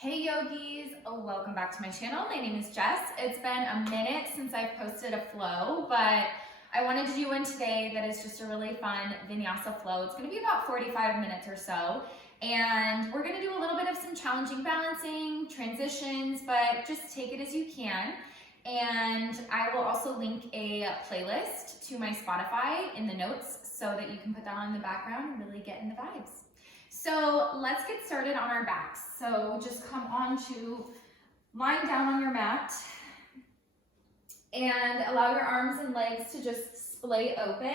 Hey yogis, welcome back to my channel. My name is Jess. It's been a minute since I've posted a flow, but I wanted to do one today that is just a really fun Vinyasa flow. It's gonna be about 45 minutes or so, and we're gonna do a little bit of some challenging balancing, transitions, but just take it as you can. And I will also link a playlist to my Spotify in the notes so that you can put that on in the background and really get in the vibes. So let's get started on our backs. So just come on to lying down on your mat and allow your arms and legs to just splay open.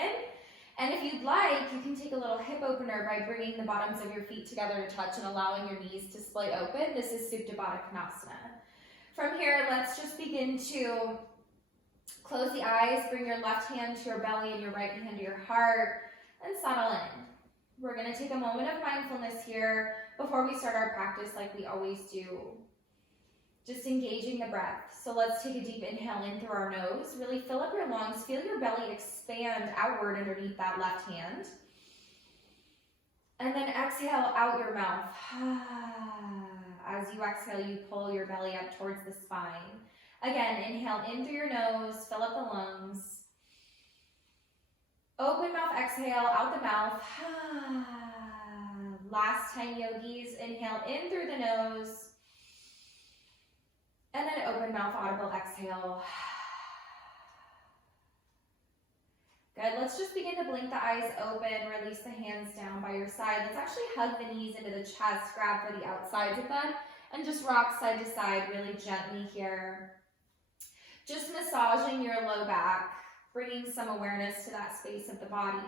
And if you'd like, you can take a little hip opener by bringing the bottoms of your feet together to touch and allowing your knees to splay open. This is Supta Baddha Konasana. From here, let's just begin to close the eyes, bring your left hand to your belly and your right hand to your heart, and settle in. We're going to take a moment of mindfulness here before we start our practice like we always do. Just engaging the breath. So let's take a deep inhale in through our nose. Really fill up your lungs. Feel your belly expand outward underneath that left hand. And then exhale out your mouth. As you exhale, you pull your belly up towards the spine. Again, inhale in through your nose. Fill up the lungs. Open mouth, exhale, out the mouth. Last time, yogis. Inhale in through the nose. And then open mouth, audible exhale. Good, let's just begin to blink the eyes open, release the hands down by your side. Let's actually hug the knees into the chest, grab for the outsides of them, and just rock side to side really gently here. Just massaging your low back, bringing some awareness to that space of the body.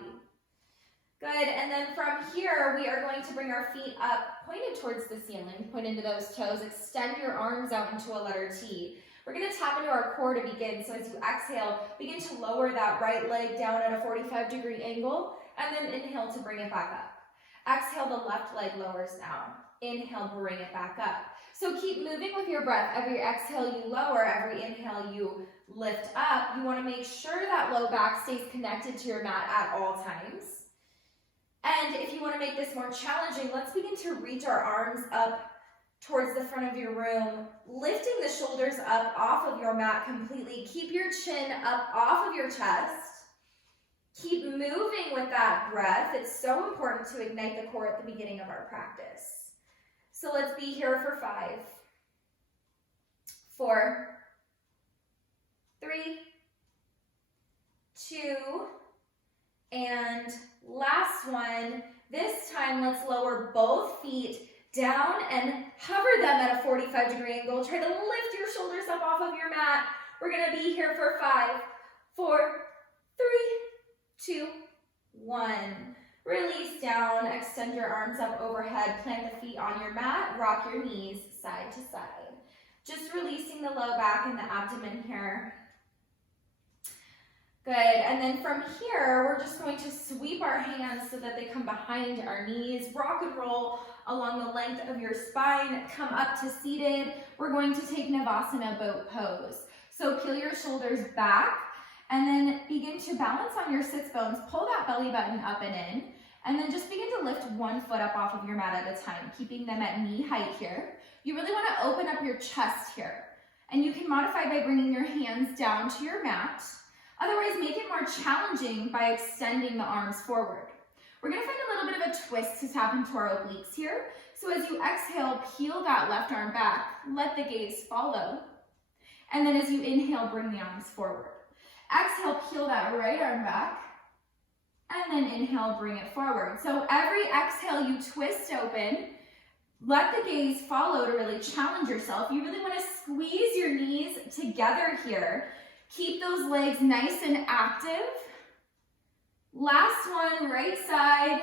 Good, and then from here, we are going to bring our feet up, pointed towards the ceiling, point into those toes, extend your arms out into a letter T. We're gonna tap into our core to begin, so as you exhale, begin to lower that right leg down at a 45-degree angle, and then inhale to bring it back up. Exhale, the left leg lowers now. Inhale, bring it back up. So keep moving with your breath. Every exhale you lower, every inhale you lift up. You want to make sure that low back stays connected to your mat at all times. And if you want to make this more challenging, let's begin to reach our arms up towards the front of your room, lifting the shoulders up off of your mat completely. Keep your chin up off of your chest. Keep moving with that breath. It's so important to ignite the core at the beginning of our practice. So let's be here for 5, 4, 3, 2, and last one. This time, let's lower both feet down and hover them at a 45-degree angle. Try to lift your shoulders up off of your mat. We're gonna be here for 5, 4, 3, 2, 1. Release down, extend your arms up overhead, plant the feet on your mat, rock your knees side to side. Just releasing the low back and the abdomen here. Good, and then from here, we're just going to sweep our hands so that they come behind our knees, rock and roll along the length of your spine, come up to seated. We're going to take Navasana boat pose. So peel your shoulders back, and then begin to balance on your sits bones, pull that belly button up and in, and then just begin to lift one foot up off of your mat at a time, keeping them at knee height here. You really want to open up your chest here, and you can modify by bringing your hands down to your mat. Otherwise, make it more challenging by extending the arms forward. We're going to find a little bit of a twist to tap into our obliques here. So as you exhale, peel that left arm back, let the gaze follow, and then as you inhale, bring the arms forward. Exhale, peel that right arm back, and then inhale, bring it forward. So every exhale you twist open, let the gaze follow to really challenge yourself. You really want to squeeze your knees together here. Keep those legs nice and active. Last one, right side.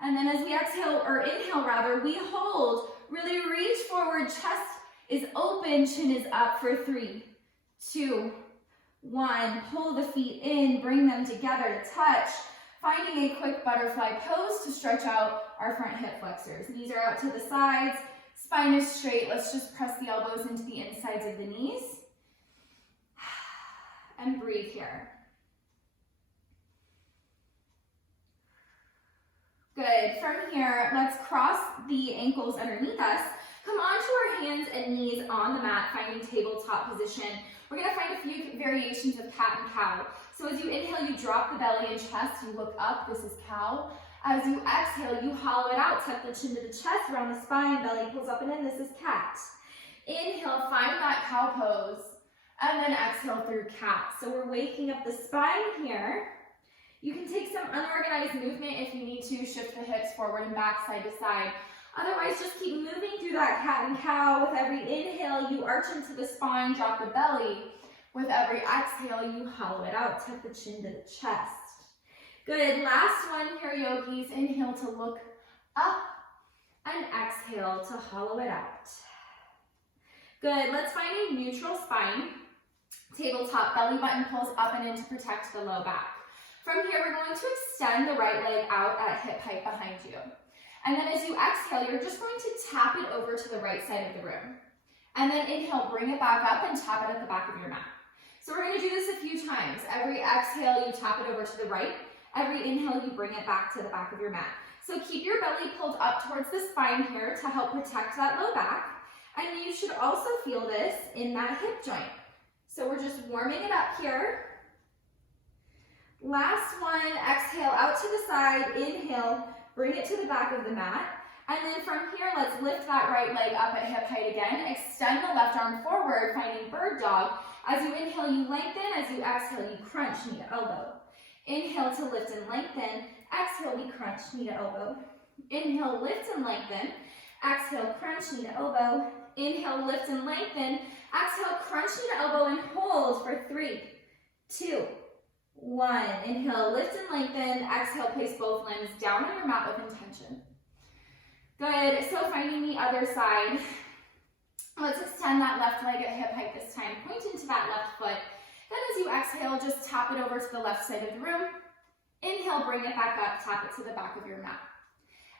And then as we exhale, or inhale rather, we hold. Really reach forward, chest is open, chin is up for 3, 2, 1. Pull the feet in, bring them together to touch. Finding a quick butterfly pose to stretch out our front hip flexors. Knees are out to the sides, spine is straight. Let's just press the elbows into the insides of the knees. And breathe here. Good. From here, let's cross the ankles underneath us. Come onto our hands and knees on the mat, finding tabletop position. We're gonna find a few variations of cat and cow. So as you inhale, you drop the belly and chest, you look up, this is cow. As you exhale, you hollow it out, tuck the chin to the chest, around the spine, belly pulls up and in, this is cat. Inhale, find that cow pose, and then exhale through cat. So we're waking up the spine here. You can take some unorganized movement if you need to, shift the hips forward and back, side to side. Otherwise, just keep moving through that cat and cow. With every inhale, you arch into the spine, drop the belly. With every exhale, you hollow it out, tuck the chin to the chest. Good, last one here, yogis. Inhale to look up and exhale to hollow it out. Good, let's find a neutral spine. Tabletop, belly button pulls up and in to protect the low back. From here, we're going to extend the right leg out at hip height behind you. And then as you exhale, you're just going to tap it over to the right side of the room. And then inhale, bring it back up and tap it at the back of your mat. So we're going to do this a few times. Every exhale, you tap it over to the right. Every inhale, you bring it back to the back of your mat. So keep your belly pulled up towards the spine here to help protect that low back. And you should also feel this in that hip joint. So we're just warming it up here. Last one, exhale out to the side, inhale, bring it to the back of the mat. And then from here, let's lift that right leg up at hip height again. Extend the left arm forward, finding bird dog. As you inhale, you lengthen. As you exhale, you crunch knee to elbow. Inhale to lift and lengthen. Exhale, we crunch knee to elbow. Inhale, lift and lengthen. Exhale, crunch knee to elbow. Inhale, lift and lengthen. Exhale, crunch knee to elbow and hold for 3, 2, 1. Inhale, lift and lengthen. Exhale, place both limbs down on your mat with intention. Good, so finding the other side. Let's extend that left leg at hip height this time. Point into that left foot. Then as you exhale, just tap it over to the left side of the room. Inhale, bring it back up, tap it to the back of your mat.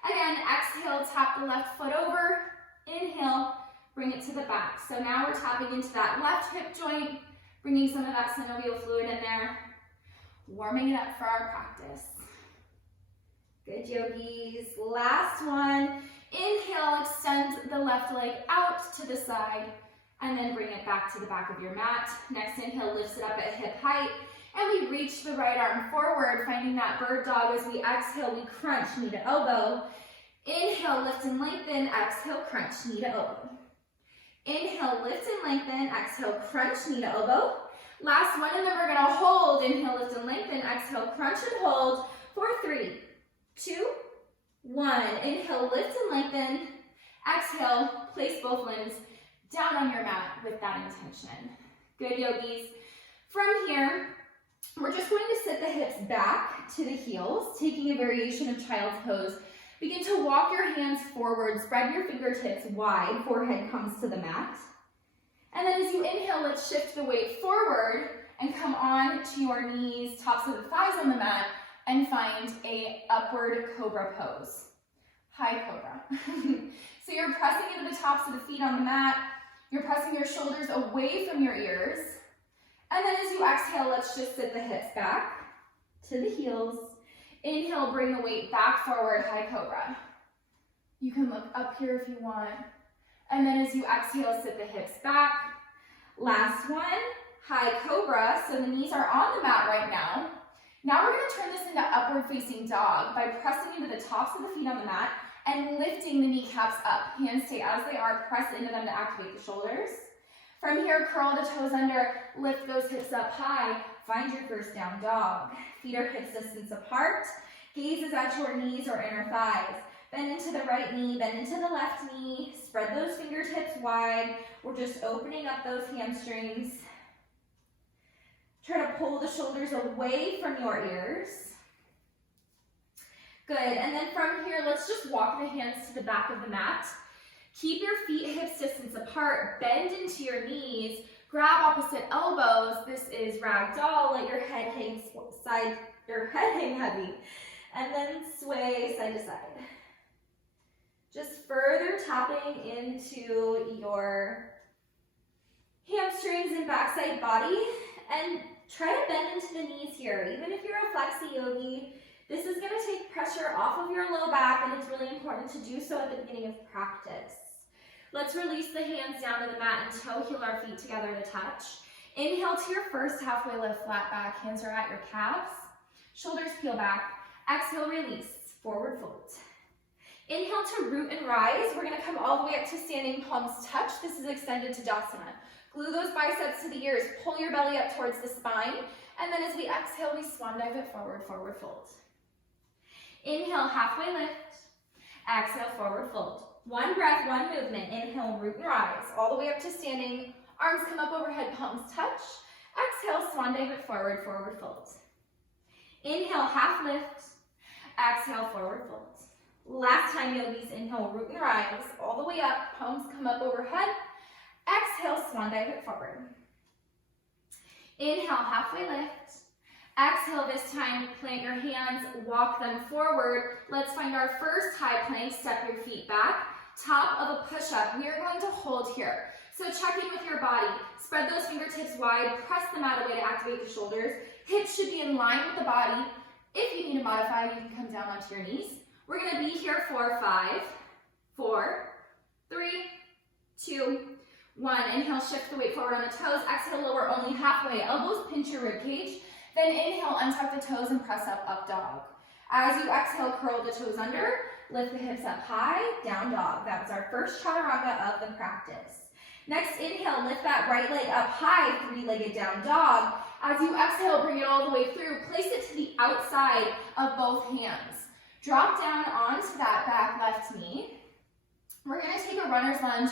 Again, exhale, tap the left foot over. Inhale, bring it to the back. So now we're tapping into that left hip joint, bringing some of that synovial fluid in there, warming it up for our practice. Good, yogis. Last one. Inhale, extend the left leg out to the side, and then bring it back to the back of your mat. Next inhale lifts it up at hip height, and we reach the right arm forward, finding that bird dog. As we exhale, we crunch knee to elbow. Inhale, lift and lengthen. Exhale, crunch knee to elbow. Inhale, lift and lengthen. Exhale, crunch knee to elbow. Last one, and then we're gonna hold. Inhale, lift and lengthen. Exhale, crunch and hold for 3, 2, 1. Inhale, lift and lengthen. Exhale, place both limbs down on your mat with that intention. Good, yogis. From here, we're just going to sit the hips back to the heels, taking a variation of child's pose. Begin to walk your hands forward, spread your fingertips wide, forehead comes to the mat. And then as you inhale, let's shift the weight forward and come on to your knees, tops of the thighs on the mat, and find a upward Cobra pose. High Cobra. So you're pressing into the tops of the feet on the mat. You're pressing your shoulders away from your ears. And then as you exhale, let's just sit the hips back to the heels. Inhale, bring the weight back forward, High Cobra. You can look up here if you want. And then as you exhale, sit the hips back. Last one, High Cobra. So the knees are on the mat right now. Now we're going to turn this into upward facing dog by pressing into the tops of the feet on the mat and lifting the kneecaps up. Hands stay as they are, press into them to activate the shoulders. From here, curl the toes under, lift those hips up high, find your first down dog. Feet are hip distance apart, gaze is at your knees or inner thighs. Bend into the right knee, bend into the left knee, spread those fingertips wide. We're just opening up those hamstrings. Try to pull the shoulders away from your ears. Good, and then from here, let's just walk the hands to the back of the mat. Keep your feet hips distance apart, bend into your knees, grab opposite elbows. This is ragdoll, let your head hang heavy, and then sway side to side. Just further tapping into your hamstrings and backside body, and try to bend into the knees here. Even if you're a flexi yogi, this is going to take pressure off of your low back, and it's really important to do so at the beginning of practice. Let's release the hands down to the mat and toe heel our feet together to touch. Inhale to your first halfway lift, flat back, hands are at your calves. Shoulders peel back. Exhale, release, forward fold. Inhale to root and rise. We're gonna come all the way up to standing, palms touch. This is extended Tadasana. Glue those biceps to the ears, pull your belly up towards the spine, and then as we exhale, we swan dive it forward, forward fold. Inhale, halfway lift. Exhale, forward fold. One breath, one movement. Inhale, root and rise, all the way up to standing. Arms come up overhead, palms touch. Exhale, swan dive it forward, forward fold. Inhale, half lift. Exhale, forward fold. Last time, yogis, inhale, root and rise, all the way up, palms come up overhead. Exhale, swan dive it forward. Inhale, halfway lift. Exhale, this time, plant your hands, walk them forward. Let's find our first high plank, step your feet back. Top of a push-up, we are going to hold here. So check in with your body. Spread those fingertips wide, press the mat away to activate the shoulders. Hips should be in line with the body. If you need to modify, you can come down onto your knees. We're gonna be here for 5, 4, 3, 2, 1. Inhale, shift the weight forward on the toes. Exhale, lower only halfway. Elbows pinch your rib cage. Then inhale, untuck the toes and press up, up dog. As you exhale, curl the toes under. Lift the hips up high, down dog. That was our first chaturanga of the practice. Next, inhale, lift that right leg up high, three-legged down dog. As you exhale, bring it all the way through. Place it to the outside of both hands. Drop down onto that back left knee. We're gonna take a runner's lunge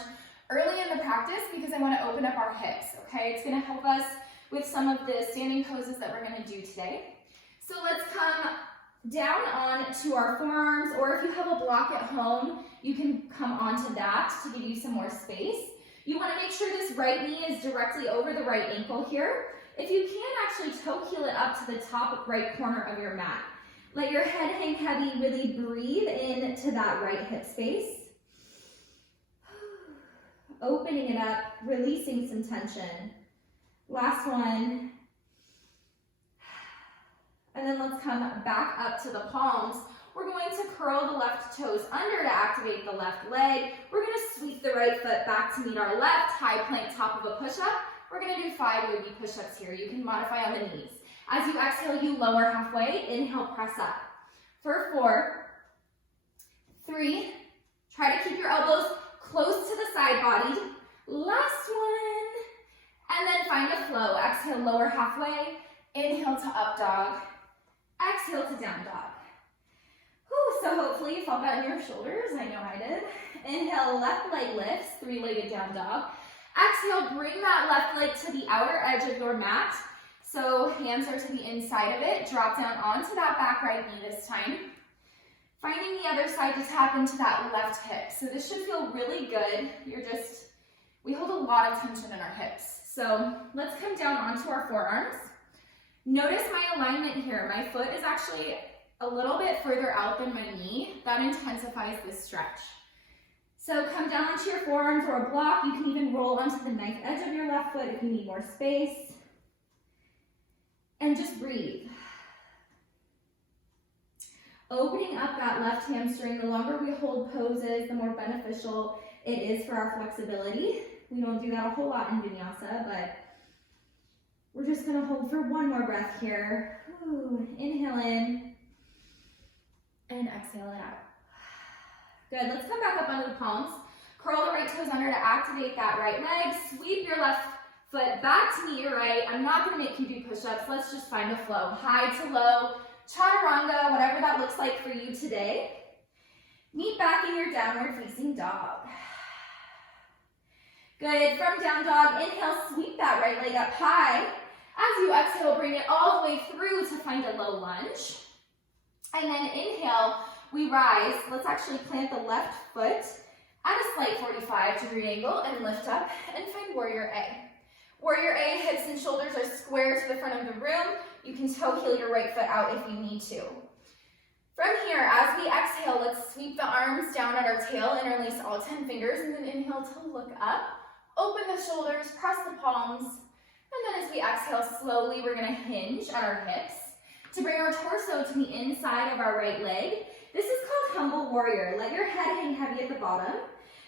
early in the practice because I wanna open up our hips, okay? It's gonna help us with some of the standing poses that we're gonna do today. So let's come down onto our forearms, or if you have a block at home, you can come onto that to give you some more space. You wanna make sure this right knee is directly over the right ankle here. If you can, actually toe heel it up to the top right corner of your mat. Let your head hang heavy, really breathe into that right hip space. Opening it up, releasing some tension. Last one. And then let's come back up to the palms. We're going to curl the left toes under to activate the left leg. We're gonna sweep the right foot back to meet our left, high plank, top of a push-up. We're gonna do 5 yogi push-ups here. You can modify on the knees. As you exhale, you lower halfway. Inhale, press up. For 4, 3, try to keep your elbows close to the side body. Last one. And then find a flow. Exhale, lower halfway. Inhale to up dog. Exhale to down dog. Whew, so hopefully you felt that in your shoulders. I know I did. Inhale, left leg lifts, three-legged down dog. Exhale, bring that left leg to the outer edge of your mat. So hands are to the inside of it. Drop down onto that back right knee this time. Finding the other side to tap into that left hip. So this should feel really good. We hold a lot of tension in our hips. So let's come down onto our forearms. Notice my alignment here. My foot is actually a little bit further out than my knee. That intensifies this stretch. So come down onto your forearms or a block. You can even roll onto the knife edge of your left foot if you need more space. And just breathe. Opening up that left hamstring. The longer we hold poses, the more beneficial it is for our flexibility. We don't do that a whole lot in Vinyasa, but we're just gonna hold for one more breath here. Ooh, inhale in and exhale it out. Good, let's come back up onto the palms. Curl the right toes under to activate that right leg. Sweep your left foot back to meet your right. I'm not gonna make you do push-ups. Let's just find a flow. High to low, chaturanga, whatever that looks like for you today. Meet back in your downward facing dog. Good, from down dog, inhale, sweep that right leg up high. As you exhale, bring it all the way through to find a low lunge. And then inhale, we rise. Let's actually plant the left foot at a slight 45-degree angle and lift up and find Warrior A. Warrior A, hips and shoulders are square to the front of the room. You can toe heel your right foot out if you need to. From here, as we exhale, let's sweep the arms down at our tail, interlace all 10 fingers, and then inhale to look up. Open the shoulders, press the palms, and then as we exhale slowly, we're gonna hinge at our hips to bring our torso to the inside of our right leg. This is called Humble Warrior. Let your head hang heavy at the bottom.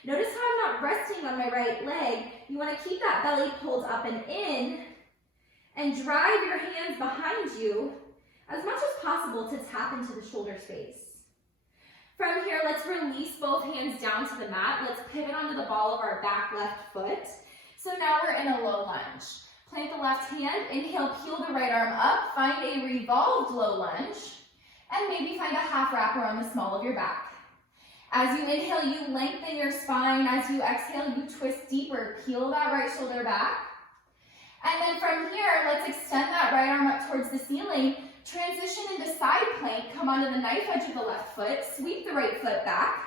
Notice how I'm not resting on my right leg. You want to keep that belly pulled up and in, and drive your hands behind you as much as possible to tap into the shoulder space. From here, let's release both hands down to the mat. Let's pivot onto the ball of our back left foot. So now we're in a low lunge. Plant the left hand, inhale, peel the right arm up, find a revolved low lunge, and maybe find a half wrap around the small of your back. As you inhale, you lengthen your spine. As you exhale, you twist deeper. Peel that right shoulder back. And then from here, let's extend that right arm up towards the ceiling. Transition into side plank. Come onto the knife edge of the left foot. Sweep the right foot back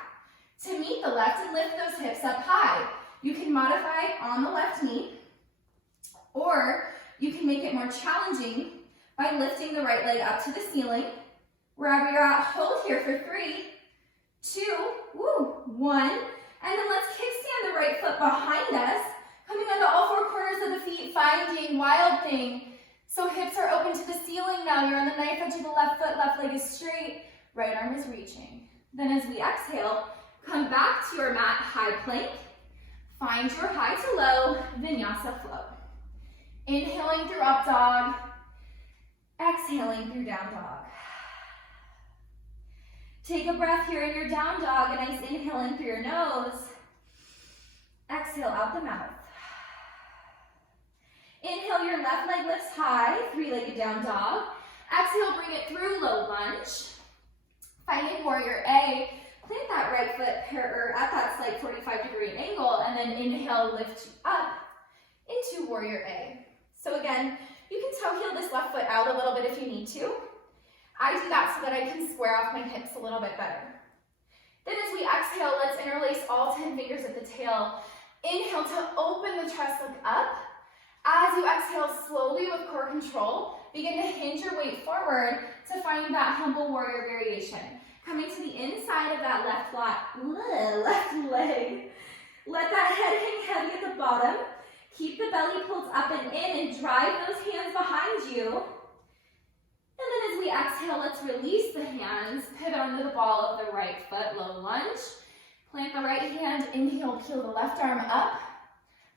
to meet the left and lift those hips up high. You can modify on the left knee, or you can make it more challenging by lifting the right leg up to the ceiling. Wherever you're at, hold here for 3, 2, 1, and then let's kickstand the right foot behind us, coming onto all 4 corners of the feet, finding wild thing. So hips are open to the ceiling now. You're on the knife edge of the left foot, left leg is straight, right arm is reaching. Then as we exhale, come back to your mat, high plank. Find your high to low Vinyasa flow. Inhaling through up dog, exhaling through down dog. Take a breath here in your down dog, a nice inhale in through your nose. Exhale out the mouth. Inhale, your left leg lifts high, 3-legged down dog. Exhale, bring it through low lunge. Finding warrior A, plant that right foot at that slight 45-degree angle, and then inhale, lift up into warrior A. So again, you can toe heel this left foot out a little bit if you need to. I do that so that I can square off my hips a little bit better. Then as we exhale, let's interlace all 10 fingers at the tail. Inhale to open the chest, look up. As you exhale slowly with core control, begin to hinge your weight forward to find that humble warrior variation. Coming to the inside of that left leg. Let that head hang heavy at the bottom. Keep the belly pulled up and in and drive those hands behind you. And then as we exhale, let's release the hands, pivot onto the ball of the right foot, low lunge. Plant the right hand, inhale, peel the left arm up.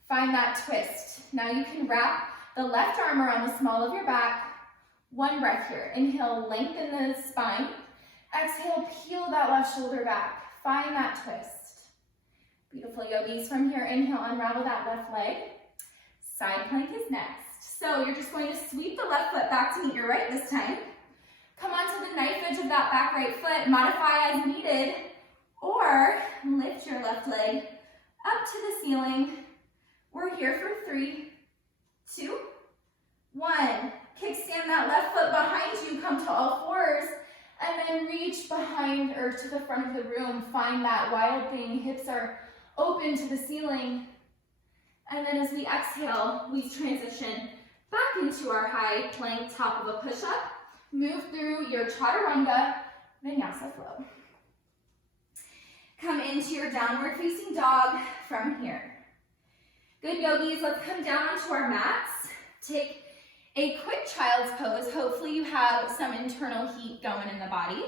Find that twist. Now you can wrap the left arm around the small of your back. 1 breath here. Inhale, lengthen the spine. Exhale, peel that left shoulder back. Find that twist. Beautiful yogis. From here, inhale, unravel that left leg. Side plank is next. So you're just going to sweep the left foot back to meet your right this time. Come onto the knife edge of that back right foot. Modify as needed. Or lift your left leg up to the ceiling. We're here for 3, 2, 1. Kickstand that left foot behind you. Come to all 4s. And then reach behind or to the front of the room. Find that wild thing. Hips are open to the ceiling. And then as we exhale, we transition back into our high plank, top of a push-up. Move through your chaturanga Vinyasa flow. Come into your downward facing dog from here. Good yogis, let's come down onto our mats. Take a quick child's pose. Hopefully you have some internal heat going in the body.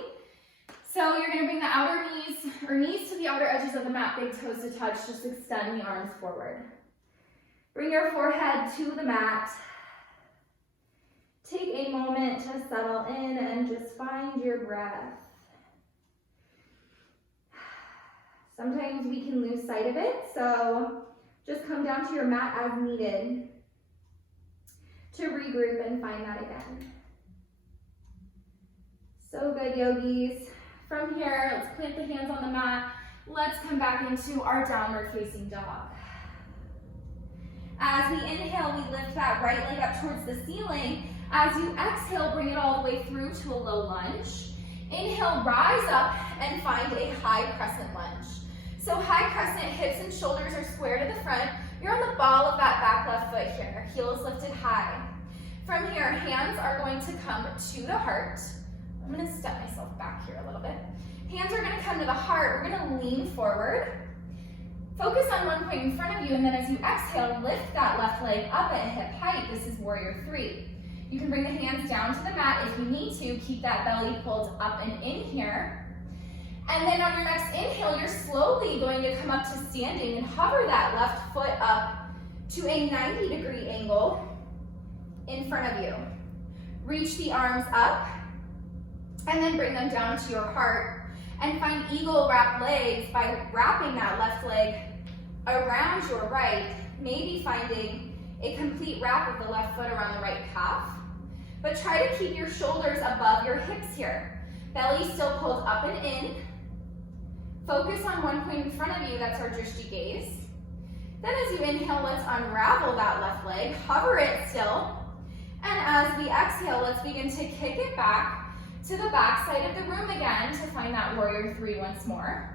So you're gonna bring the outer knees to the outer edges of the mat, big toes to touch, just extend the arms forward. Bring your forehead to the mat. Take a moment to settle in and just find your breath. Sometimes we can lose sight of it, so just come down to your mat as needed to regroup and find that again. So good, yogis. From here, let's plant the hands on the mat. Let's come back into our downward facing dog. As we inhale, we lift that right leg up towards the ceiling. As you exhale, bring it all the way through to a low lunge. Inhale, rise up and find a high crescent lunge. So high crescent, hips and shoulders are square to the front. You're on the ball of that back left foot here. Heels lifted high. From here, hands are going to come to the heart. I'm going to step myself back here a little bit. Hands are going to come to the heart. We're going to lean forward. Focus on one point in front of you, and then as you exhale, lift that left leg up at hip height. This is warrior 3. You can bring the hands down to the mat if you need to. Keep that belly pulled up and in here. And then on your next inhale, you're slowly going to come up to standing and hover that left foot up to a 90-degree angle in front of you. Reach the arms up and then bring them down to your heart and find eagle wrap legs by wrapping that left leg around your right, maybe finding a complete wrap of the left foot around the right calf. But try to keep your shoulders above your hips here. Belly still pulled up and in. Focus on one point in front of you, that's our drishti gaze. Then as you inhale, let's unravel that left leg, hover it still. And as we exhale, let's begin to kick it back to the back side of the room again to find that warrior three once more.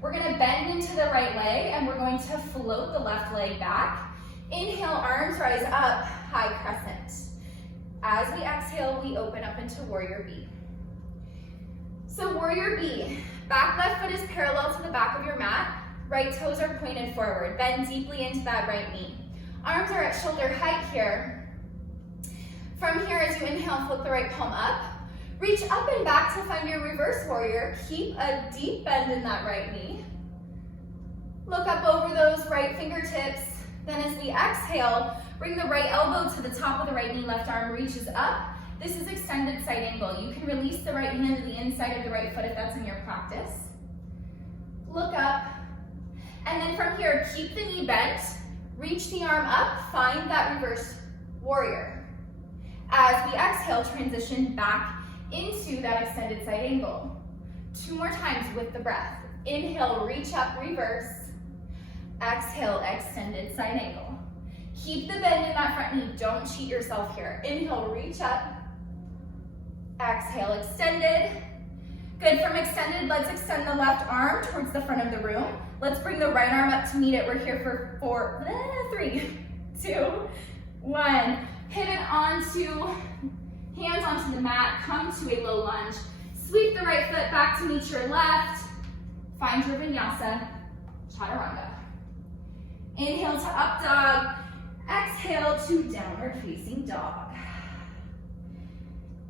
We're gonna bend into the right leg and we're going to float the left leg back. Inhale, arms rise up, high crescent. As we exhale, we open up into warrior B. So warrior B, back left foot is parallel to the back of your mat. Right toes are pointed forward. Bend deeply into that right knee. Arms are at shoulder height here. From here, as you inhale, flip the right palm up. Reach up and back to find your reverse warrior. Keep a deep bend in that right knee. Look up over those right fingertips. Then as we exhale, bring the right elbow to the top of the right knee, left arm reaches up. This is extended side angle. You can release the right hand to the inside of the right foot if that's in your practice. Look up. And then from here, keep the knee bent. Reach the arm up. Find that reverse warrior. As we exhale, transition back into that extended side angle. 2 more times with the breath. Inhale, reach up, reverse. Exhale, extended side angle. Keep the bend in that front knee. Don't cheat yourself here. Inhale, reach up. Exhale, extended. Good, from extended, let's extend the left arm towards the front of the room. Let's bring the right arm up to meet it. We're here for 3, 2, 1. Pivot onto, hands onto the mat, come to a low lunge. Sweep the right foot back to meet your left. Find your Vinyasa, Chaturanga. Inhale to up dog. Exhale to downward facing dog.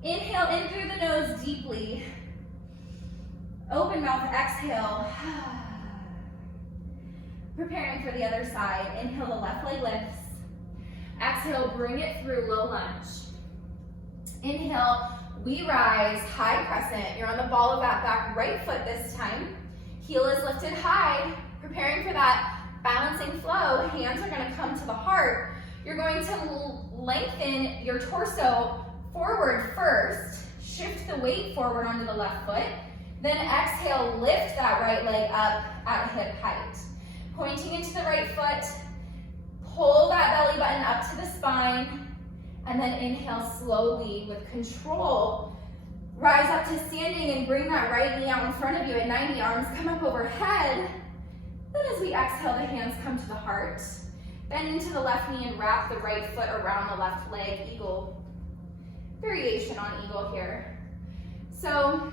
Inhale in through the nose deeply. Open mouth, exhale. Preparing for the other side. Inhale, the left leg lifts. Exhale, bring it through, low lunge. Inhale, we rise, high crescent. You're on the ball of that back right foot this time. Heel is lifted high. Preparing for that balancing flow. Hands are gonna come to the heart. You're going to lengthen your torso forward first. Shift the weight forward onto the left foot. Then exhale, lift that right leg up at hip height. Pointing into the right foot. Pull that belly button up to the spine, and then inhale slowly with control. Rise up to standing and bring that right knee out in front of you at 90, arms come up overhead. Then as we exhale, the hands come to the heart. Bend into the left knee and wrap the right foot around the left leg, eagle. Variation on eagle here. So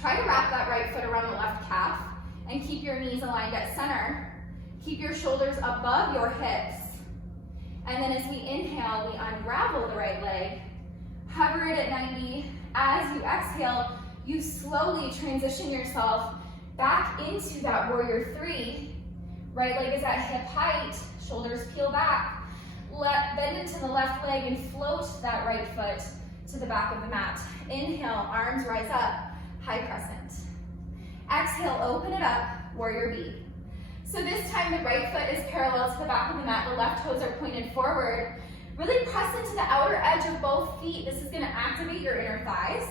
try to wrap that right foot around the left calf and keep your knees aligned at center. Keep your shoulders above your hips. And then as we inhale, we unravel the right leg. Hover it at 90. As you exhale, you slowly transition yourself back into that warrior three. Right leg is at hip height, shoulders peel back. Bend into the left leg and float that right foot to the back of the mat. Inhale, arms rise up, high crescent. Exhale, open it up, warrior B. So this time the right foot is parallel to the back of the mat, the left toes are pointed forward. Really press into the outer edge of both feet. This is gonna activate your inner thighs.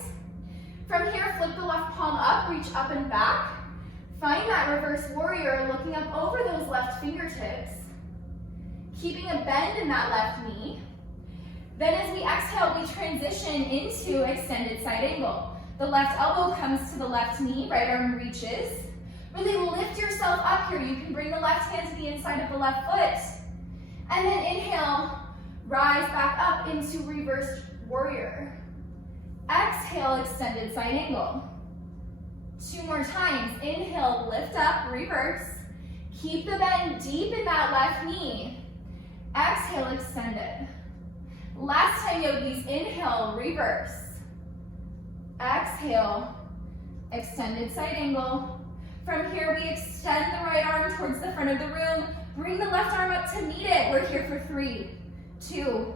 From here, flip the left palm up, reach up and back. Find that reverse warrior, looking up over those left fingertips. Keeping a bend in that left knee. Then as we exhale, we transition into extended side angle. The left elbow comes to the left knee, right arm reaches. Really lift yourself up here. You can bring the left hand to the inside of the left foot. And then inhale, rise back up into reverse warrior. Exhale, extended side angle. 2 more times. Inhale, lift up, reverse. Keep the bend deep in that left knee. Exhale, extend it. Last time, yogis, inhale, reverse. Exhale, Extended side angle. From here, we extend the right arm towards the front of the room. Bring the left arm up to meet it. We're here for 3, 2,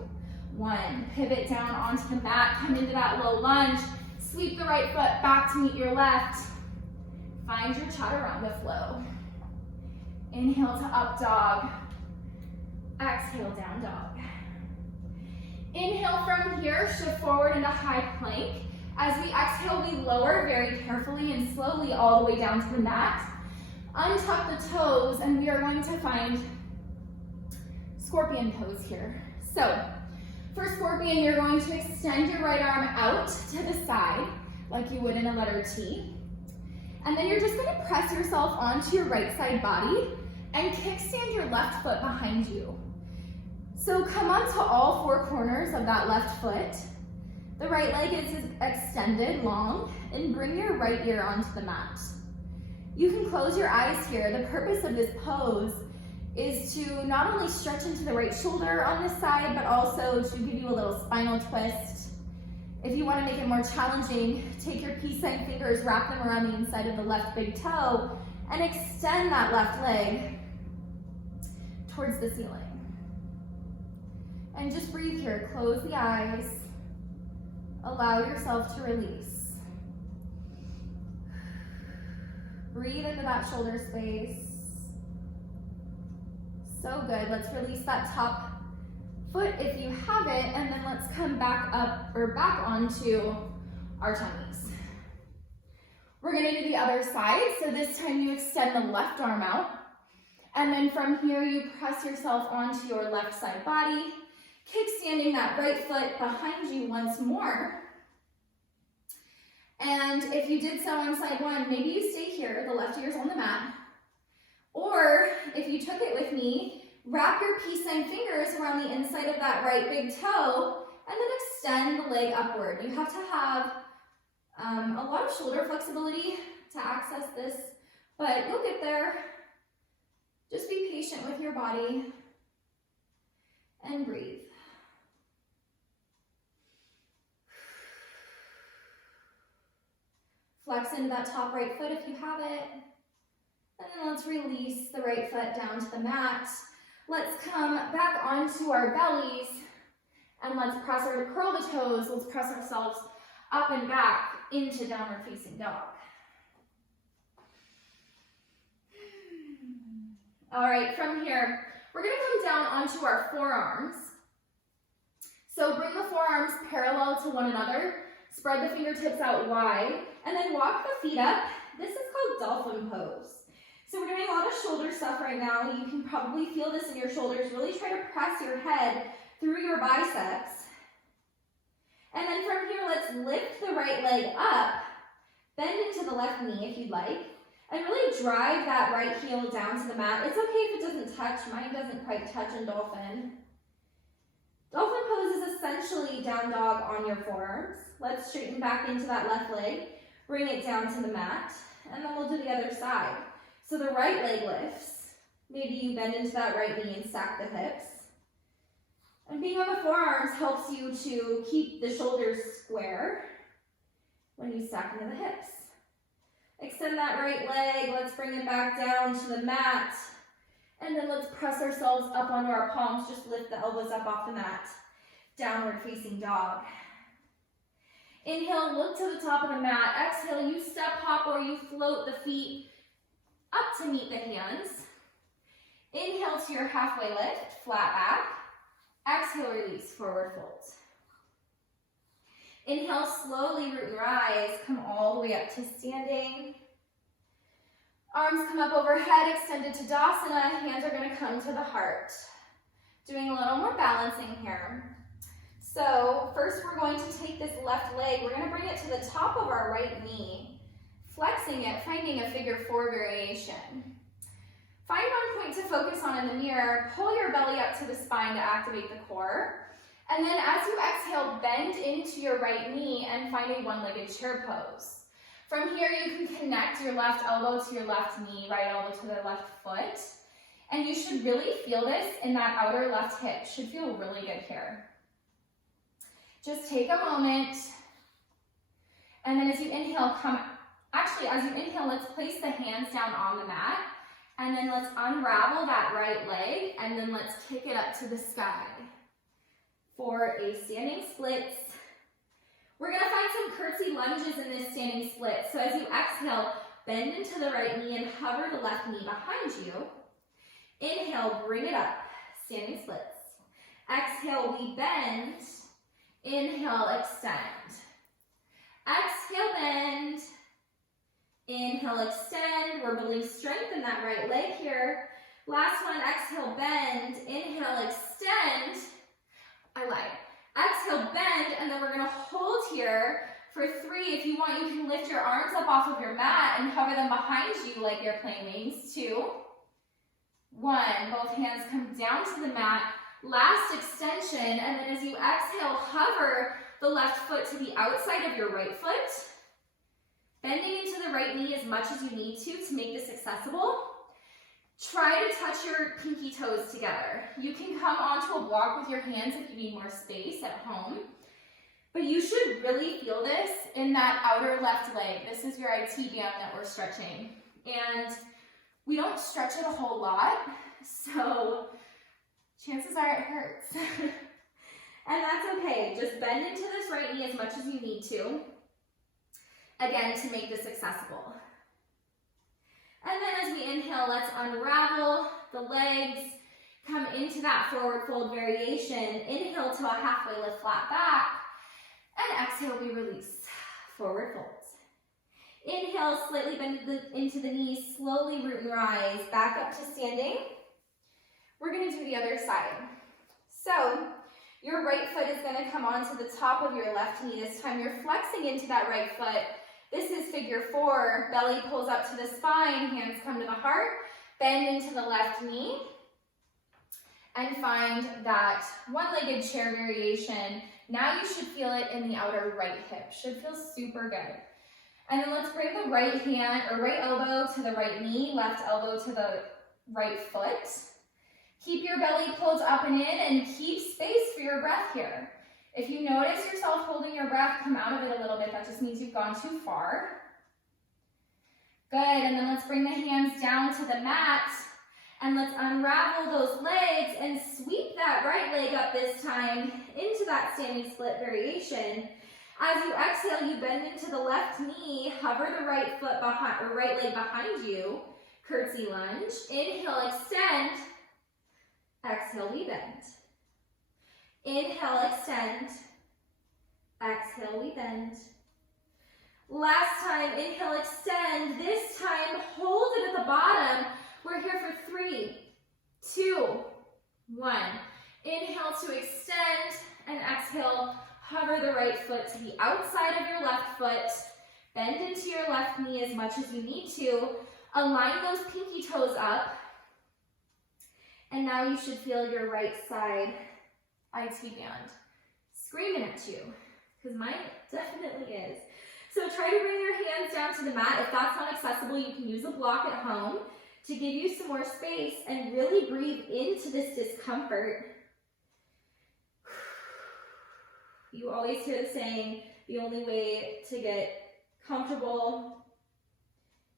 1. Pivot down onto the mat. Come into that low lunge. Sweep the right foot back to meet your left. Find your chaturanga flow. Inhale to up dog. Exhale, down dog. Inhale from here, shift forward into high plank. As we exhale, we lower very carefully and slowly all the way down to the mat. Untuck the toes, and we are going to find scorpion pose here. So, for scorpion, you're going to extend your right arm out to the side, like you would in a letter T. And then you're just going to press yourself onto your right side body and kickstand your left foot behind you. So come onto all 4 corners of that left foot. The right leg is extended long, and bring your right ear onto the mat. You can close your eyes here. The purpose of this pose is to not only stretch into the right shoulder on this side, but also to give you a little spinal twist. If you want to make it more challenging, take your peace sign fingers, wrap them around the inside of the left big toe, and extend that left leg towards the ceiling. And just breathe here. Close the eyes. Allow yourself to release. Breathe into that shoulder space. So good. Let's release that top foot if you have it, and then let's come back up or back onto our tummies. We're going to do the other side. So this time you extend the left arm out, and then from here you press yourself onto your left side body, kickstanding that right foot behind you once more. And if you did so on side 1, maybe you stay here, the left ear's on the mat. Or if you took it with me, wrap your peace sign fingers around the inside of that right big toe and then extend the leg upward. You have to have a lot of shoulder flexibility to access this, but you'll get there. Just be patient with your body and breathe. Flex into that top right foot if you have it. And then let's release the right foot down to the mat. Let's come back onto our bellies and let's curl the toes. Let's press ourselves up and back into downward facing dog. All right, from here, we're gonna come down onto our forearms. So bring the forearms parallel to one another. Spread the fingertips out wide, and then walk the feet up. This is called Dolphin Pose. So we're doing a lot of shoulder stuff right now. You can probably feel this in your shoulders. Really try to press your head through your biceps. And then from here, let's lift the right leg up, bend into the left knee if you'd like, and really drive that right heel down to the mat. It's okay if it doesn't touch. Mine doesn't quite touch in Dolphin. Dolphin Pose is essentially down dog on your forearms. Let's straighten back into that left leg, bring it down to the mat, and then we'll do the other side. So the right leg lifts. Maybe you bend into that right knee and stack the hips. And being on the forearms helps you to keep the shoulders square when you stack into the hips. Extend that right leg. Let's bring it back down to the mat. And then let's press ourselves up onto our palms. Just lift the elbows up off the mat. Downward facing dog. Inhale, look to the top of the mat. Exhale, you step hop or you float the feet up to meet the hands. Inhale to your halfway lift, flat back. Exhale, release, forward fold. Inhale, slowly root and rise. Come all the way up to standing. Arms come up overhead, extended to Tadasana. Hands are going to come to the heart. Doing a little more balancing here. So first we're going to take this left leg. We're going to bring it to the top of our right knee. Flexing it, finding a figure 4 variation. Find one point to focus on in the mirror. Pull your belly up to the spine to activate the core. And then as you exhale, bend into your right knee and find a one-legged chair pose. From here, you can connect your left elbow to your left knee, right elbow to the left foot. And you should really feel this in that outer left hip. Should feel really good here. Just take a moment. And then as you inhale, come Actually, as you inhale, let's place the hands down on the mat, and then let's unravel that right leg, and then let's kick it up to the sky for a standing splits. We're gonna find some curtsy lunges in this standing split. So as you exhale, bend into the right knee and hover the left knee behind you. Inhale, bring it up, standing splits. Exhale, we bend. Inhale, extend. Exhale, bend. Inhale, extend. We're building strength in that right leg here. Last one, exhale, bend. Inhale, extend. I lied. Exhale, bend, and then we're gonna hold here for 3. If you want, you can lift your arms up off of your mat and hover them behind you like you're playing wings. 2, 1. Both hands come down to the mat. Last extension, and then as you exhale, hover the left foot to the outside of your right foot. Bending into the right knee as much as you need to make this accessible. Try to touch your pinky toes together. You can come onto a block with your hands if you need more space at home. But you should really feel this in that outer left leg. This is your IT band that we're stretching. And we don't stretch it a whole lot, so chances are it hurts. And that's okay. Just bend into this right knee as much as you need to. Again, to make this accessible. And then as we inhale, let's unravel the legs, come into that forward fold variation. Inhale to a halfway lift, flat back. And exhale, we release, forward folds. Inhale, slightly bend into the knees, slowly root and rise, back up to standing. We're gonna do the other side. So, your right foot is gonna come onto the top of your left knee. This time you're flexing into that right foot. This is figure 4, belly pulls up to the spine, hands come to the heart, bend into the left knee, and find that one-legged chair variation. Now you should feel it in the outer right hip, should feel super good. And then let's bring the right hand, or right elbow to the right knee, left elbow to the right foot. Keep your belly pulled up and in, and keep space for your breath here. If you notice yourself holding your breath, come out of it a little bit. That just means you've gone too far. Good, and then let's bring the hands down to the mat, and let's unravel those legs and sweep that right leg up this time into that standing split variation. As you exhale, you bend into the left knee, hover the right foot behind, or right leg behind you, curtsy lunge. Inhale, extend. Exhale, we bend. Inhale, extend. Exhale, we bend. Last time, inhale, extend. This time, hold it at the bottom. We're here for 3, 2, 1. Inhale to extend, and exhale, hover the right foot to the outside of your left foot. Bend into your left knee as much as you need to. Align those pinky toes up. And now you should feel your right side IT band screaming at you, because mine definitely is. So try to bring your hands down to the mat. If that's not accessible, you can use a block at home to give you some more space, and really breathe into this discomfort. You always hear the saying, the only way to get comfortable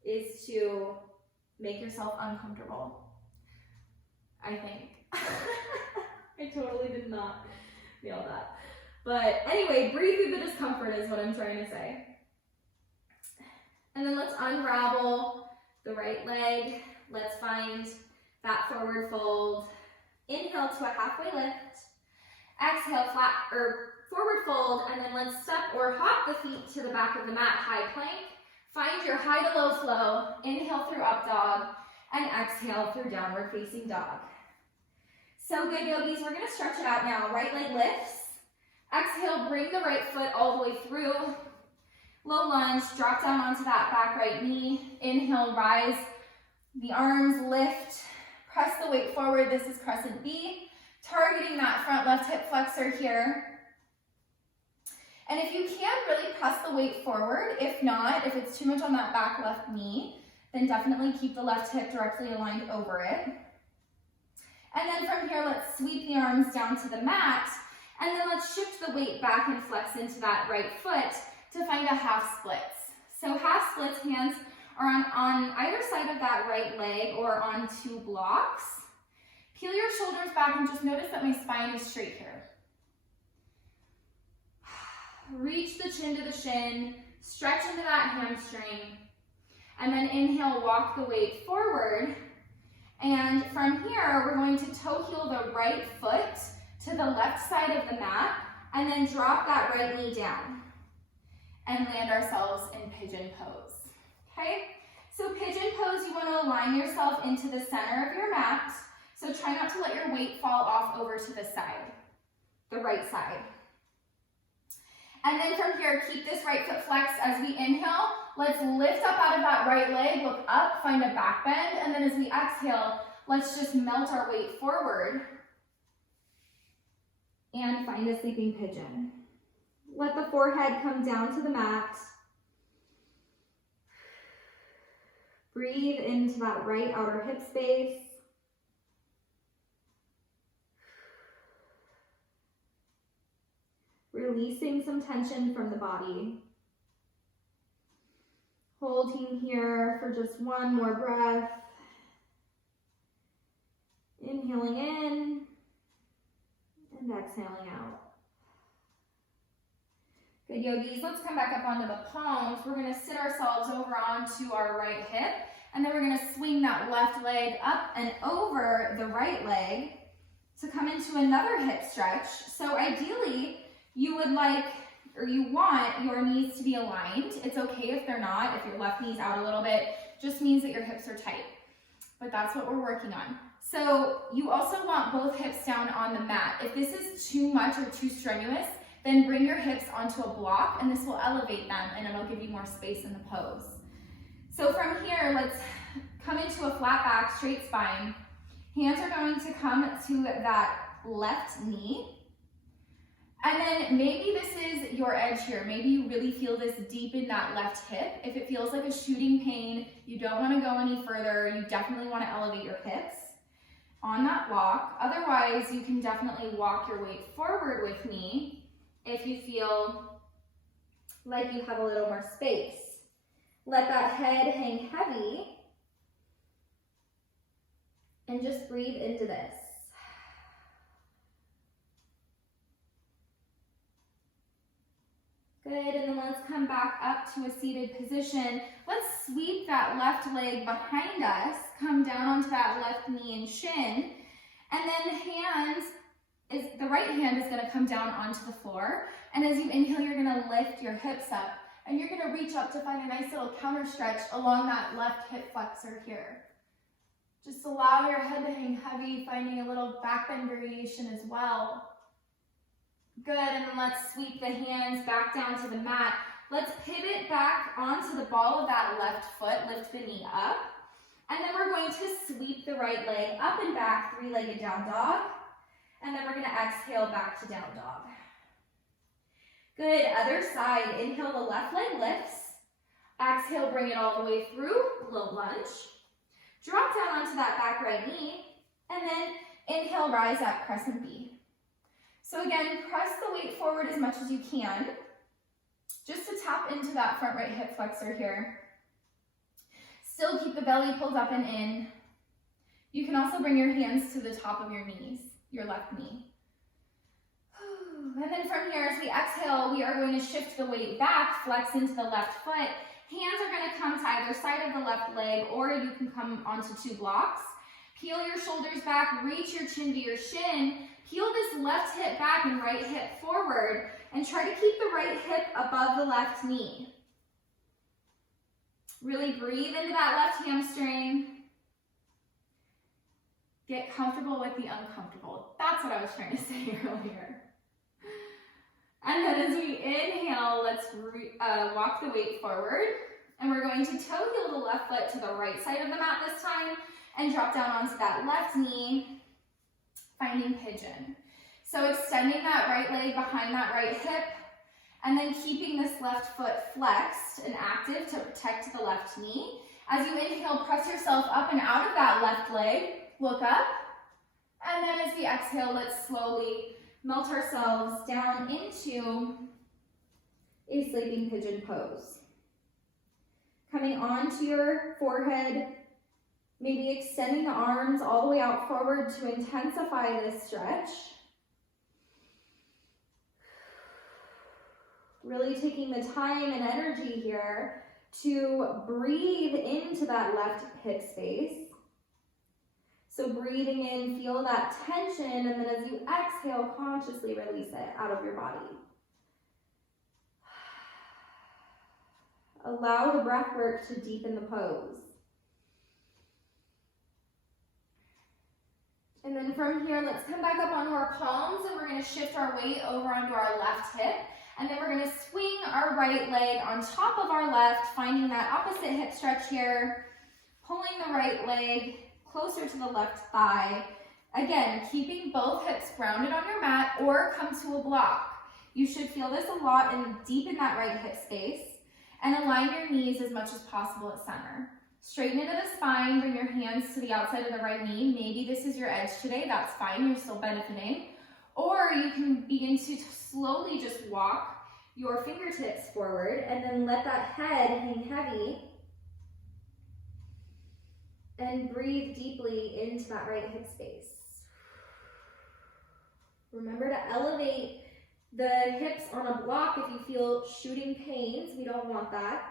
is to make yourself uncomfortable. I think. I totally did not feel that. But anyway, breathe through the discomfort is what I'm trying to say. And then let's unravel the right leg. Let's find that forward fold. Inhale to a halfway lift. Exhale, flat or forward fold, and then let's step or hop the feet to the back of the mat, high plank. Find your high to low flow. Inhale through up dog, and exhale through downward facing dog. So good, yogis. We're gonna stretch it out now. Right leg lifts. Exhale, bring the right foot all the way through. Low lunge, drop down onto that back right knee. Inhale, rise. The arms lift. Press the weight forward. This is Crescent B. Targeting that front left hip flexor here. And if you can, really press the weight forward. If not, if it's too much on that back left knee, then definitely keep the left hip directly aligned over it. And then from here, let's sweep the arms down to the mat, and then let's shift the weight back and flex into that right foot to find a half splits. So half splits, hands are on either side of that right leg or on 2 blocks. Peel your shoulders back and just notice that my spine is straight here. Reach the chin to the shin, stretch into that hamstring, and then inhale, walk the weight forward. And from here, we're going to toe heel the right foot to the left side of the mat, and then drop that right knee down and land ourselves in Pigeon Pose, okay? So Pigeon Pose, you want to align yourself into the center of your mat, so try not to let your weight fall off over to the side, the right side. And then from here, keep this right foot flexed as we inhale. Let's lift up out of that right leg, look up, find a back bend, and then as we exhale, let's just melt our weight forward and find a sleeping pigeon. Let the forehead come down to the mat. Breathe into that right outer hip space. Releasing some tension from the body. Holding here for just one more breath. Inhaling in and exhaling out. Good, yogis. Let's come back up onto the palms. We're going to sit ourselves over onto our right hip, and then we're going to swing that left leg up and over the right leg to come into another hip stretch. So ideally, you would like, or you want your knees to be aligned. It's okay if they're not. If your left knee's out a little bit, just means that your hips are tight. But that's what we're working on. So you also want both hips down on the mat. If this is too much or too strenuous, then bring your hips onto a block and this will elevate them and it'll give you more space in the pose. So from here, let's come into a flat back, straight spine. Hands are going to come to that left knee. And then maybe this is your edge here. Maybe you really feel this deep in that left hip. If it feels like a shooting pain, you don't want to go any further, you definitely want to elevate your hips on that block. Otherwise, you can definitely walk your weight forward with me if you feel like you have a little more space. Let that head hang heavy and just breathe into this. Good, and then let's come back up to a seated position. Let's sweep that left leg behind us, come down onto that left knee and shin, and then the right hand is gonna come down onto the floor, and as you inhale, you're gonna lift your hips up, and you're gonna reach up to find a nice little counter stretch along that left hip flexor here. Just allow your head to hang heavy, finding a little back bend variation as well. Good, and then let's sweep the hands back down to the mat. Let's pivot back onto the ball of that left foot, lift the knee up. And then we're going to sweep the right leg up and back, three-legged down dog. And then we're gonna exhale back to down dog. Good, other side. Inhale, the left leg lifts. Exhale, bring it all the way through, low lunge. Drop down onto that back right knee. And then inhale, rise up, crescent B. So again, press the weight forward as much as you can, just to tap into that front right hip flexor here. Still keep the belly pulled up and in. You can also bring your hands to the top of your knees, your left knee. And then from here, as we exhale, we are going to shift the weight back, flex into the left foot. Hands are going to come to either side of the left leg, or you can come onto 2 blocks. Peel your shoulders back, reach your chin to your shin. Peel this left hip back and right hip forward, and try to keep the right hip above the left knee. Really breathe into that left hamstring. Get comfortable with the uncomfortable. That's what I was trying to say earlier. And then as we inhale, let's walk the weight forward. And we're going to toe heel the left foot to the right side of the mat this time, and drop down onto that left knee, finding pigeon. So extending that right leg behind that right hip, and then keeping this left foot flexed and active to protect the left knee. As you inhale, press yourself up and out of that left leg, look up, and then as we exhale, let's slowly melt ourselves down into a sleeping pigeon pose. coming onto your forehead, maybe extending the arms all the way out forward to intensify this stretch. Really taking the time and energy here to breathe into that left hip space. So breathing in, feel that tension, and then as you exhale, consciously release it out of your body. Allow the breath work to deepen the pose. And then from here, let's come back up onto our palms, and we're going to shift our weight over onto our left hip. And then we're going to swing our right leg on top of our left, finding that opposite hip stretch here, pulling the right leg closer to the left thigh. Again, keeping both hips grounded on your mat or come to a block. You should feel this a lot and deepen that right hip space. And align your knees as much as possible at center. Straighten into the spine, bring your hands to the outside of the right knee. Maybe this is your edge today, that's fine, you're still benefiting. Or you can begin to slowly just walk your fingertips forward and then let that head hang heavy. And breathe deeply into that right hip space. Remember to elevate the hips on a block if you feel shooting pains. We don't want that.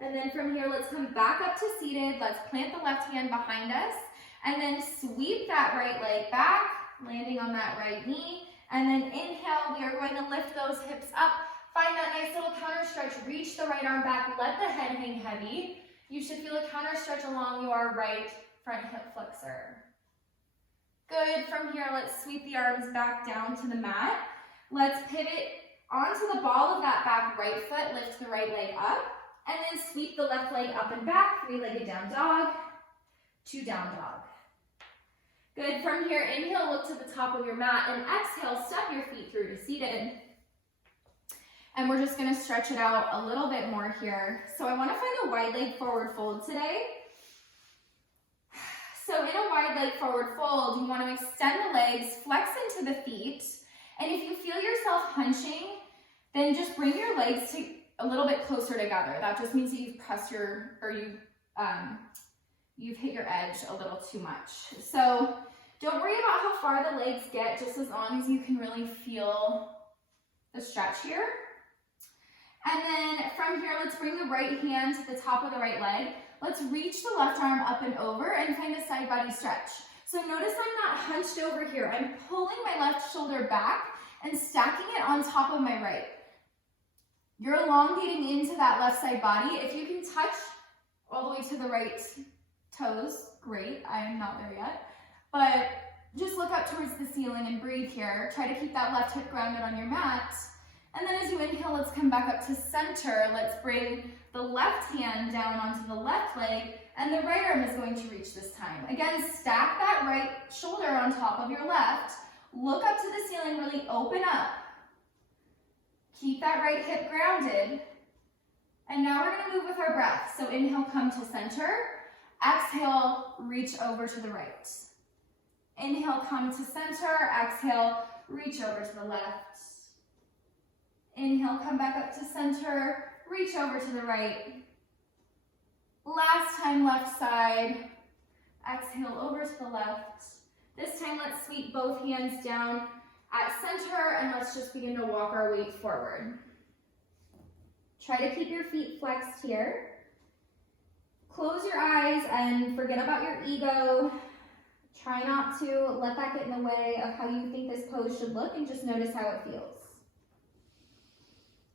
And then from here, let's come back up to seated. Let's plant the left hand behind us. And then sweep that right leg back, landing on that right knee. And then inhale, we are going to lift those hips up. Find that nice little counter stretch. Reach the right arm back. Let the head hang heavy. You should feel a counter stretch along your right front hip flexor. Good. From here, let's sweep the arms back down to the mat. Let's pivot onto the ball of that back right foot. Lift the right leg up. And then sweep the left leg up and back. Three-legged down dog to down dog. Good. From here, inhale, look to the top of your mat. And exhale, step your feet through to seated. And we're just going to stretch it out a little bit more here. So I want to find a wide leg forward fold today. So in a wide leg forward fold, you want to extend the legs, flex into the feet. And if you feel yourself hunching, then just bring your legs to a little bit closer together. That just means that you've pressed you've hit your edge a little too much. So don't worry about how far the legs get, just as long as you can really feel the stretch here. And then from here, let's bring the right hand to the top of the right leg. Let's reach the left arm up and over and find a side body stretch. So notice I'm not hunched over here. I'm pulling my left shoulder back and stacking it on top of my right. You're elongating into that left side body. If you can touch all the way to the right toes, great. I am not there yet. But just look up towards the ceiling and breathe here. Try to keep that left hip grounded on your mat. And then as you inhale, let's come back up to center. Let's bring the left hand down onto the left leg, and the right arm is going to reach this time. Again, stack that right shoulder on top of your left. Look up to the ceiling, really open up. Keep that right hip grounded. And now we're going to move with our breath. So inhale, come to center. Exhale, reach over to the right. Inhale, come to center. Exhale, reach over to the left. Inhale, come back up to center, reach over to the right. Last time, left side. Exhale, over to the left. This time, let's sweep both hands down at center, and let's just begin to walk our weight forward. Try to keep your feet flexed here. Close your eyes and forget about your ego. Try not to let that get in the way of how you think this pose should look, and just notice how it feels.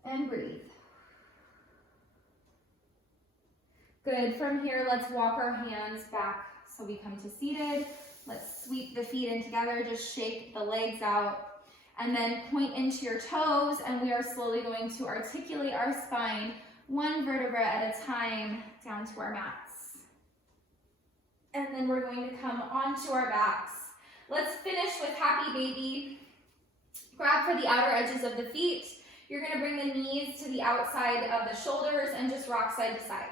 And breathe. Good. From here, let's walk our hands back so we come to seated. Let's sweep the feet in together. Just shake the legs out. And then point into your toes, and we are slowly going to articulate our spine one vertebra at a time down to our mats. And then we're going to come onto our backs. Let's finish with happy baby. Grab for the outer edges of the feet. You're going to bring the knees to the outside of the shoulders and just rock side to side.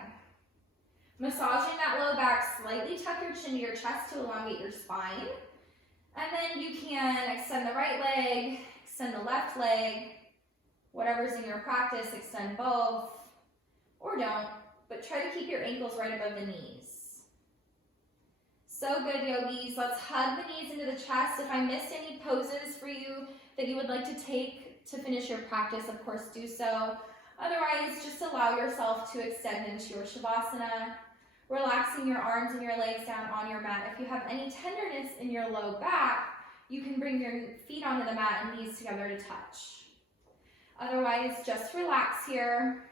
Massaging that low back, slightly tuck your chin to your chest to elongate your spine. And then you can extend the right leg, extend the left leg, Whatever's in your practice, extend both, or don't, but try to keep your ankles right above the knees. So good, yogis. Let's hug the knees into the chest. If I missed any poses for you that you would like to take to finish your practice, of course, do so. Otherwise, just allow yourself to extend into your Shavasana, relaxing your arms and your legs down on your mat. If you have any tenderness in your low back, you can bring your feet onto the mat and knees together to touch. Otherwise, just relax here.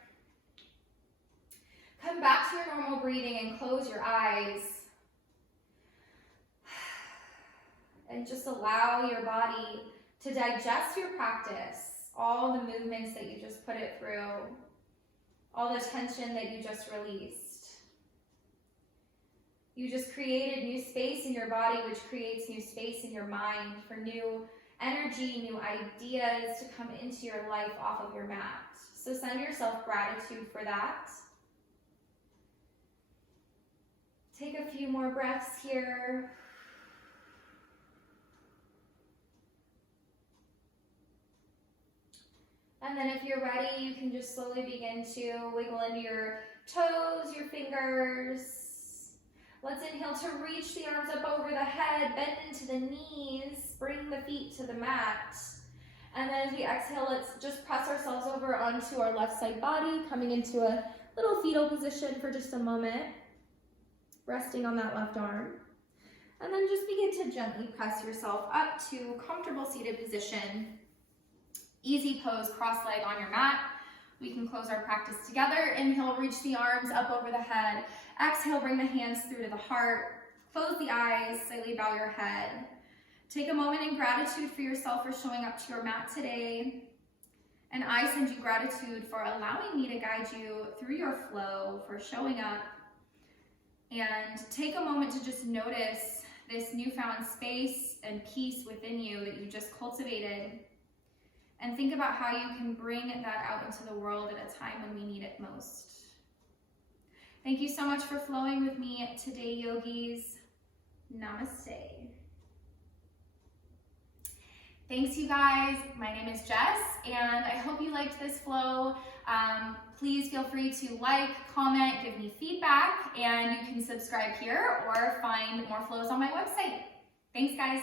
Come back to your normal breathing and close your eyes. And just allow your body to digest your practice. All the movements that you just put it through, all the tension that you just released. You just created new space in your body, which creates new space in your mind for new energy, new ideas to come into your life off of your mat. So send yourself gratitude for that. Take a few more breaths here. And then if you're ready, you can just slowly begin to wiggle into your toes, your fingers. Let's inhale to reach the arms up over the head, bend into the knees, bring the feet to the mat. And then as we exhale, let's just press ourselves over onto our left side body, coming into a little fetal position for just a moment, resting on that left arm. And then just begin to gently press yourself up to comfortable seated position. Easy pose, cross leg on your mat. We can close our practice together. Inhale, reach the arms up over the head. Exhale, bring the hands through to the heart. Close the eyes, slightly bow your head. Take a moment in gratitude for yourself for showing up to your mat today. And I send you gratitude for allowing me to guide you through your flow, for showing up. And take a moment to just notice this newfound space and peace within you that you just cultivated. And think about how you can bring that out into the world at a time when we need it most. Thank you so much for flowing with me today, yogis. Namaste. Thanks, you guys. My name is Jess, and I hope you liked this flow. Please feel free to like, comment, give me feedback, and you can subscribe here or find more flows on my website. Thanks, guys.